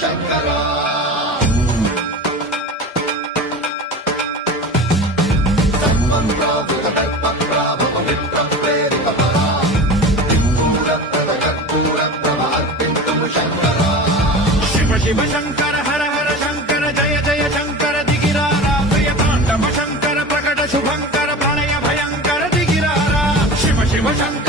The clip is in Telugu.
శంకర శివ శివ శంకర హర హర శంకర జయ జయ శంకర దిగిరారా ప్రియ తాండవ శంకర ప్రకట శుభంకర ప్రణయ భయంకర దిగిరారా శివ శివ శంకర